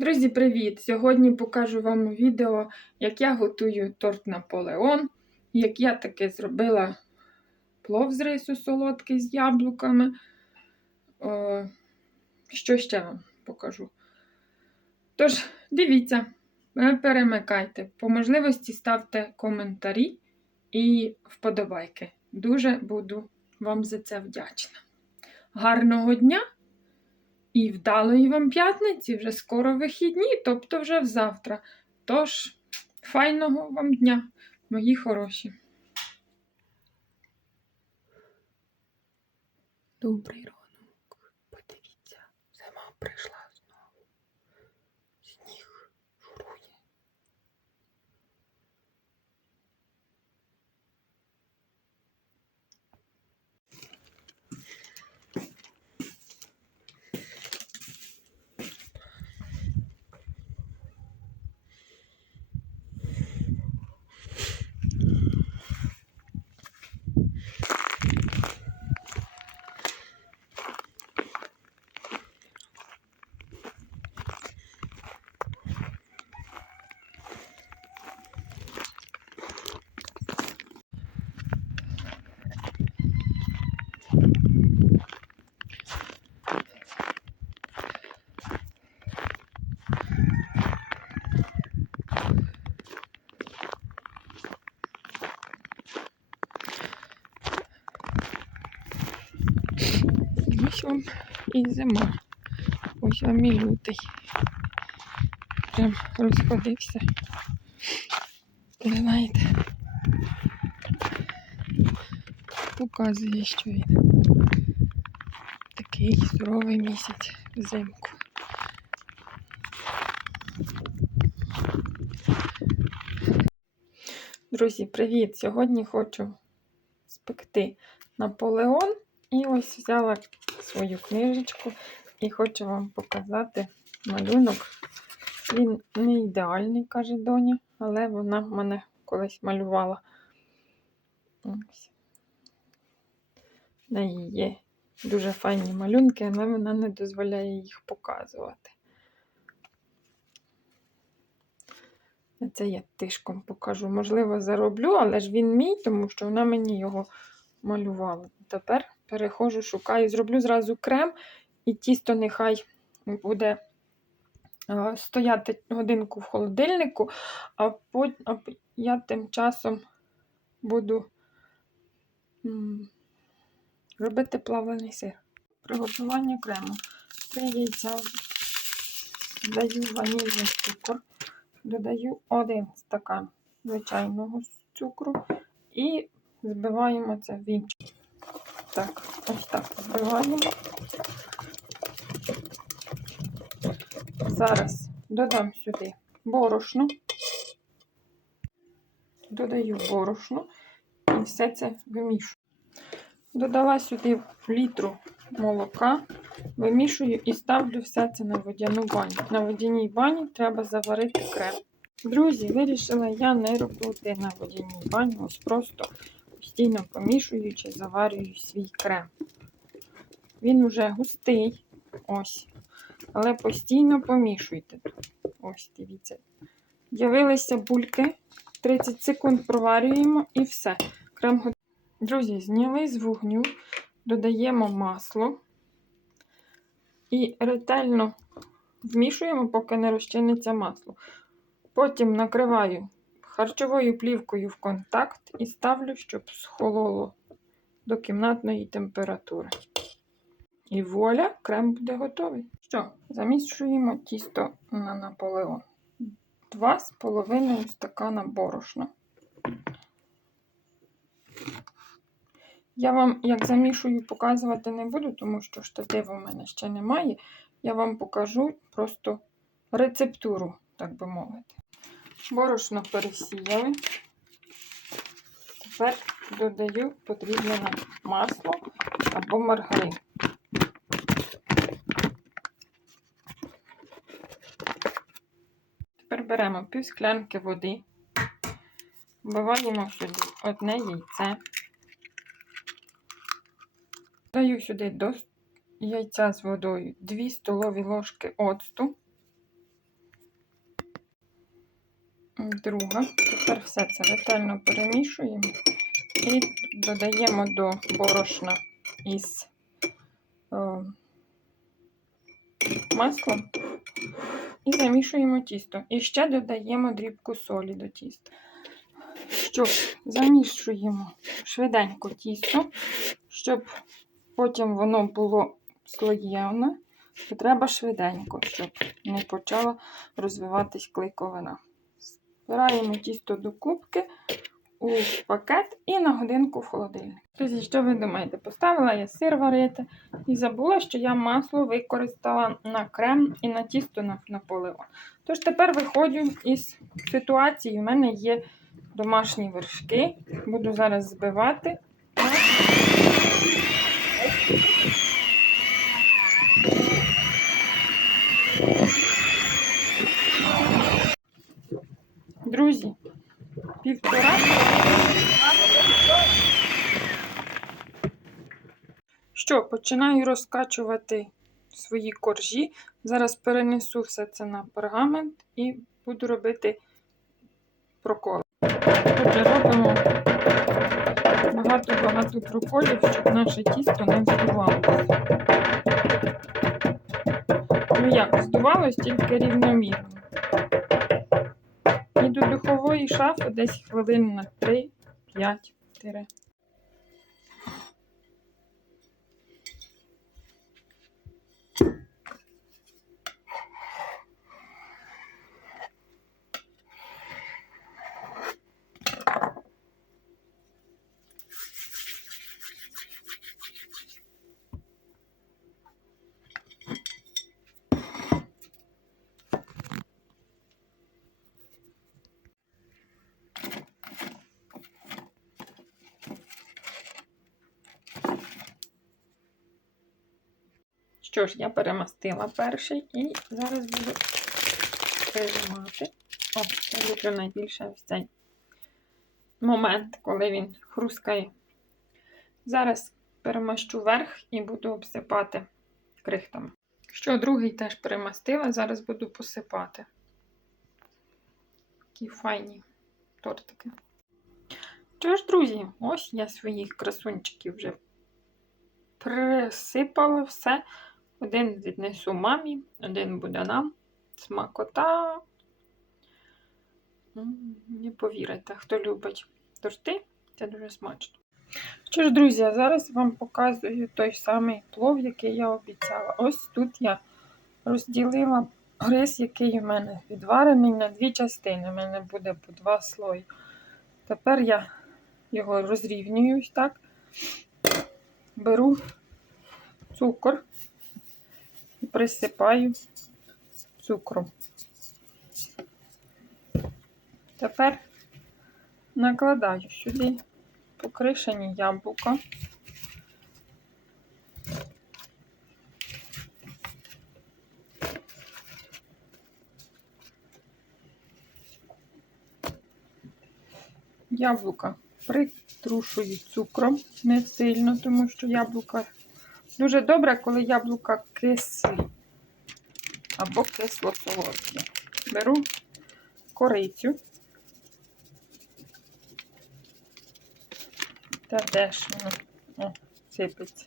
Друзі, привіт! Сьогодні покажу вам відео, як я готую торт Наполеон, як я таки зробила плов з рису солодкий з яблуками. О, що ще вам покажу? Тож, дивіться, не перемикайте. По можливості ставте коментарі і вподобайки. Дуже буду вам за це вдячна. Гарного дня! І вдалої вам п'ятниці, вже скоро вихідні, тобто вже взавтра. Тож, файного вам дня, мої хороші. Добрий ранок. Подивіться, зима прийшла Вам і зима. Ось вам і лютий. Прям розходився. Ви знаєте, показує, що він такий суровий місяць взимку. Друзі, привіт! Сьогодні хочу спекти Наполеон. І ось взяла свою книжечку і хочу вам показати малюнок. Він не ідеальний, каже доня, але вона мене колись малювала. Ось. В неї є дуже файні малюнки, але вона не дозволяє їх показувати. Це я тишком покажу. Можливо, зароблю, але ж він мій, тому що вона мені його малювала. Тепер переходжу, шукаю, зроблю зразу крем, і тісто нехай буде стояти годинку в холодильнику, а, я тим часом буду робити плавлений сир. Приготування крему. Три яйця даю ванільний цукор, додаю один стакан звичайного цукру і збиваємо це в вінчик. Так, ось так збиваємо. Зараз додам сюди борошно, додаю борошно і все це вимішую. Додала сюди літру молока, вимішую і ставлю все це на водяну баню. На водяній бані треба заварити крем. Друзі, вирішила я не робити на водяній бані, ось просто постійно помішуючи, заварюю свій крем. Він уже густий, ось. Але постійно помішуйте. Ось, дивіться. З'явилися бульки. 30 секунд проварюємо і все. Крем. Друзі, зняли з вогню, додаємо масло і ретельно вмішуємо, поки не розчиниться масло. Потім накриваю харчовою плівкою в контакт і ставлю, щоб схололо до кімнатної температури. І вуаля, крем буде готовий. Що, замішуємо тісто на наполеон. Два з половиною стакана борошна. Я вам, як замішую, показувати не буду, тому що штативу в мене ще немає. Я вам покажу просто рецептуру, так би мовити. Борошно пересіяли. Тепер додаю потрібне нам масло або маргарин. Тепер беремо пів склянки води, вбиваємо сюди одне яйце, даю сюди до яйця з водою 2 столові ложки оцту. Друга. Тепер все це ретельно перемішуємо і додаємо до борошна із е, маслом і замішуємо тісто. І ще додаємо дрібку солі до тіста. Що замішуємо швиденько тісто, щоб потім воно було слоєне, то треба швиденько, щоб не почала розвиватись клейковина. Збираємо тісто до кубки у пакет і на годинку в холодильник. Друзі, що ви думаєте? Поставила я сир варити і забула, що я масло використала на крем і на тісто на- наполила. Тож тепер виходжу із ситуації. У мене є домашні вершки. Буду зараз збивати. Друзі, півтора. Що, починаю розкачувати свої коржі. Зараз перенесу все це на пергамент і буду робити проколи. Отже, робимо багато-багато проколів, щоб наше тісто не здувалося. Ну як, здувалось тільки рівномірно. І до духової шафи десь хвилин на 3-5 Що ж, я перемастила перший і зараз буду прижимати. О, я люблю найбільше ось цей момент, коли він хрускає. Зараз перемащу верх і буду обсипати крихтами. Що, другий теж перемастила, зараз буду посипати. Такі файні тортики. Що ж, друзі, ось я своїх красунчиків вже присипала все. Один віднесу мамі, один буде нам. Смакота. Не повірите, хто любить торти, це дуже смачно. Що ж, друзі, а зараз вам показую той самий плов, який я обіцяла. Ось тут я розділила рис, який у мене відварений на дві частини. У мене буде по два слої. Тепер я його розрівнюю так. Беру цукор і присипаю цукром. Тепер накладаю сюди покришені яблука. Яблука притрушую цукром не сильно, тому що яблука Дуже добре, коли яблука кислі або кисло-солодкі. Беру корицю. Та де воно? О, сипеться.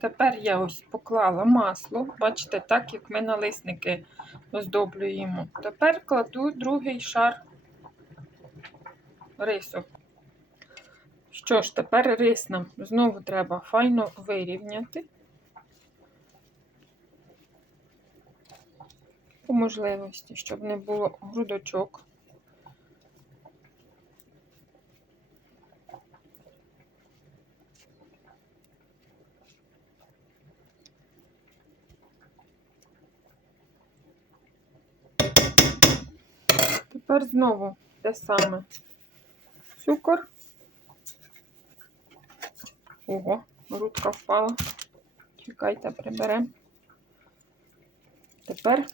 Тепер я ось поклала масло, бачите, так як ми налисники оздоблюємо. Тепер кладу другий шар рису. Що ж, тепер рис нам знову треба файно вирівняти. По можливості, щоб не було грудочок. Тепер знову те саме цукор. Ого, грудка впала. Чекайте, приберемо. Тепер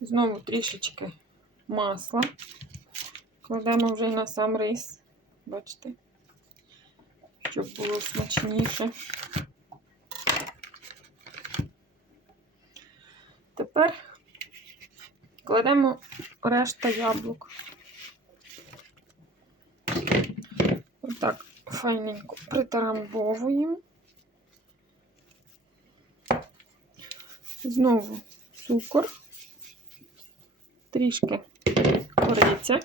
знову трішечки масла. Кладемо вже на сам рис, бачите, щоб було смачніше. Тепер кладемо решта яблук. Отак файненько притарамбовуємо. Знову цукор, трішки кориця.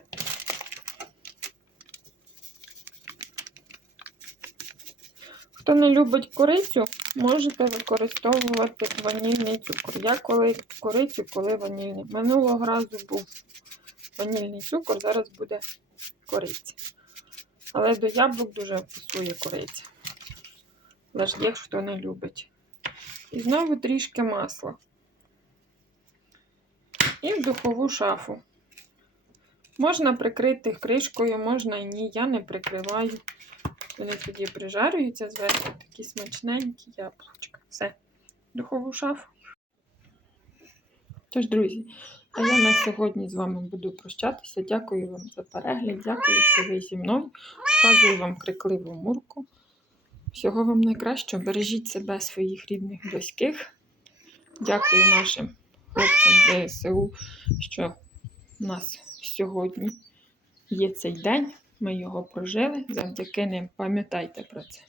Хто не любить корицю, можете використовувати ванільний цукор. Я коли корицю, коли ванільний. Минулого разу був ванільний цукор, зараз буде кориця. Але до яблук дуже пасує кориця. Але ж є, хто не любить. І знову трішки масла. І в духову шафу. Можна прикрити кришкою, можна і ні. Я не прикриваю. Вони тоді прижарюються зверху, такі смачненькі яблучка. Все, духову шафу. Тож, друзі, а я на сьогодні з вами буду прощатися. Дякую вам за перегляд, дякую, що ви зі мною. Показую вам крикливу мурку. Всього вам найкращого. Бережіть себе, своїх рідних, близьких. Дякую нашим хлопцям ЗСУ, що в нас сьогодні є цей день. Ми його прожили. Завдяки ним пам'ятайте про це.